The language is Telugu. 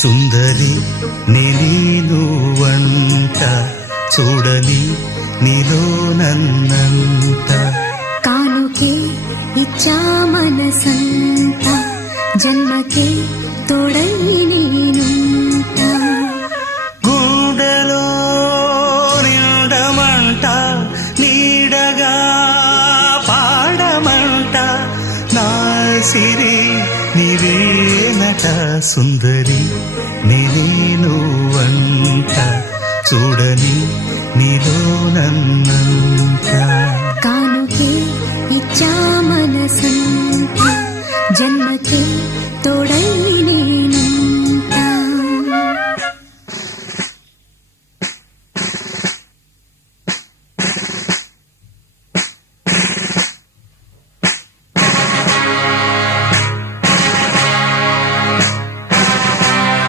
సుందరి నీనువంట చూడని నీలో నన్నంత కానుకే ఇచ్చా మనసంత జన్మకే తోడై నేనుంట గుండెలో నిండమంట నీడగా పాడమంట నా సిరి నీవేనట సుందరి నేనువంట చూడని నీలో నన్నంత కానుకే ఇచ్చా మనసంత జన్మకే తోడై